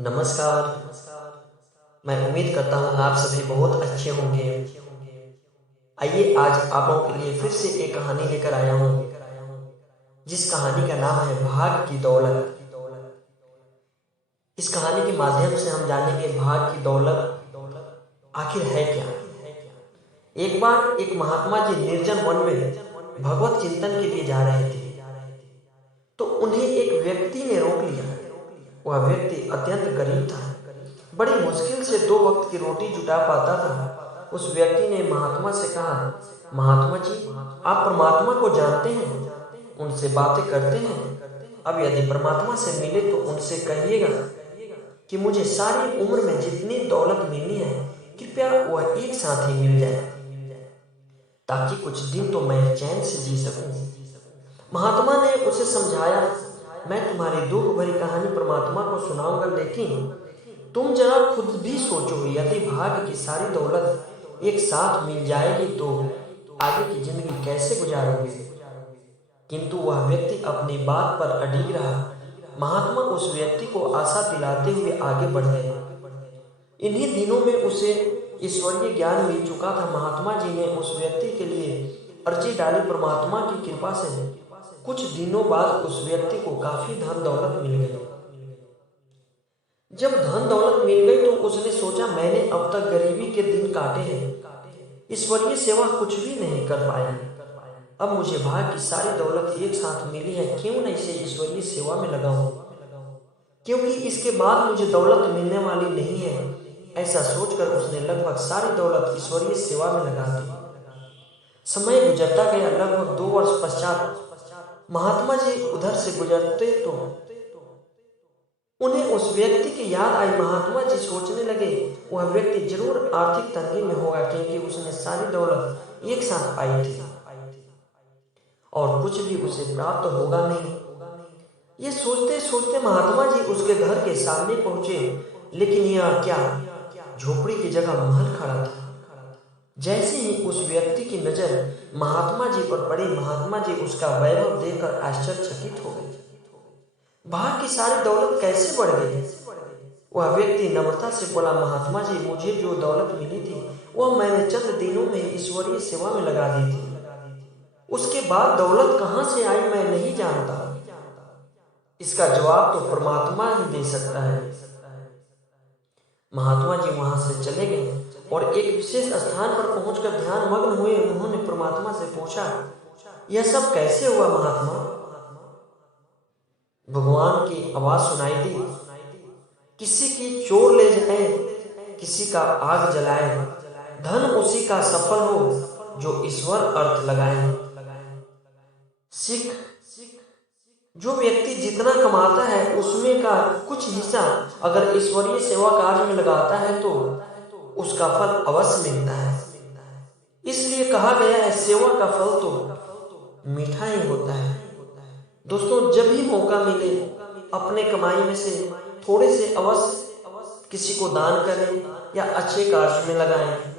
नमस्कार। मैं उम्मीद करता हूँ आप सभी बहुत अच्छे होंगे। आइए आज आप लोगों के लिए फिर से एक कहानी लेकर आया हूँ, जिस कहानी का नाम है भाग की दौलत। इस कहानी के माध्यम से हम जानेंगे भाग की दौलत आखिर है क्या। एक बार एक महात्मा जी निर्जन वन में भगवत चिंतन के लिए जा रहे थे, तो उन्हें एक व्यक्ति ने रोक लिया। वह व्यक्ति अत्यंत गरीब था, बड़ी मुश्किल से 2 वक्त की रोटी जुटा पाता था। उस व्यक्ति ने महात्मा से कहा, महात्मा जी, आप परमात्मा को जानते हैं, उनसे बातें करते हैं। अब यदि परमात्मा से मिले तो उनसे कहिएगा कि मुझे सारी उम्र में जितनी दौलत मिलनी है, कृपया वह एक साथ ही मिल जाए, ताकि कुछ दिन तो मैं चैन से जी सकूं। महात्मा ने उसे समझाया, मैं तुम्हारी दुख भरी कहानी परमात्मा को सुनाऊंगा, लेकिन तुम जरा खुद भी सोचो, यदि भाग्य की सारी दौलत एक साथ मिल जाएगी तो आगे की जिंदगी कैसे गुजारोगे। किंतु वह व्यक्ति अपनी बात पर अडिग रहा। महात्मा उस व्यक्ति को आशा दिलाते हुए आगे बढ़ गए। इन्हीं दिनों में उसे ईश्वरीय ज्ञान मिल चुका था। महात्मा जी ने उस व्यक्ति के लिए अर्जी डाली। परमात्मा की कृपा से कुछ दिनों बाद उस व्यक्ति को काफी धन दौलत मिल गई। जब धन दौलत मिल गई तो उसने सोचा, मैंने अब तक गरीबी के दिन काटे हैं, ईश्वरीय सेवा कुछ भी नहीं कर पाया। अब मुझे भाग्य की सारी दौलत एक साथ मिली है, क्यों न इसे ईश्वरीय सेवा में लगाऊं, क्योंकि इसके बाद मुझे दौलत मिलने वाली नहीं है। ऐसा सोचकर उसने लगभग सारी दौलत ईश्वरीय सेवा में लगा दी। समय गुजरता गया। लगभग 2 वर्ष पश्चात महात्मा जी उधर से गुजरते तो उन्हें उस व्यक्ति की याद आई। महात्मा जी सोचने लगे, वह व्यक्ति जरूर आर्थिक तंगी में होगा, क्योंकि उसने सारी दौलत एक साथ पाई थी और कुछ भी उसे प्राप्त होगा नहीं। ये सोचते सोचते महात्मा जी उसके घर के सामने पहुंचे, लेकिन यह क्या, झोपड़ी की जगह महल खड़ा था। जैसे ही उस व्यक्ति की नजर महात्मा जी पर पड़ी, महात्मा जी उसका वैभव देखकर आश्चर्यचकित हो गए। भाग की सारी दौलत कैसे बढ़ गई। वह व्यक्ति नम्रता से बोला, महात्मा जी, मुझे जो दौलत मिली थी वह मैंने चंद दिनों में ईश्वरीय सेवा में लगा दी थी। उसके बाद दौलत कहां से आई मैं नहीं जानता। इसका जवाब तो परमात्मा ही दे सकता है। महात्मा जी वहां से चले गए और एक विशेष स्थान पर पहुंचकर ध्यान मग्न हुए। उन्होंने परमात्मा से पूछा, यह सब कैसे हुआ महात्मा। भगवान की आवाज सुनाई दी, किसी की चोर ले जाए, किसी का आग जलाए, धन उसी का सफल हो जो ईश्वर अर्थ लगाए। सिख, जो व्यक्ति जितना कमाता है उसमें का कुछ हिस्सा अगर ईश्वरीय सेवा कार्य में लगाता है तो उसका फल अवश्य मिलता है। इसलिए कहा गया है, सेवा का फल तो मीठा ही होता है। दोस्तों, जब भी मौका मिले अपने कमाई में से थोड़े से अवश्य किसी को दान करें या अच्छे कार्य में लगाएं।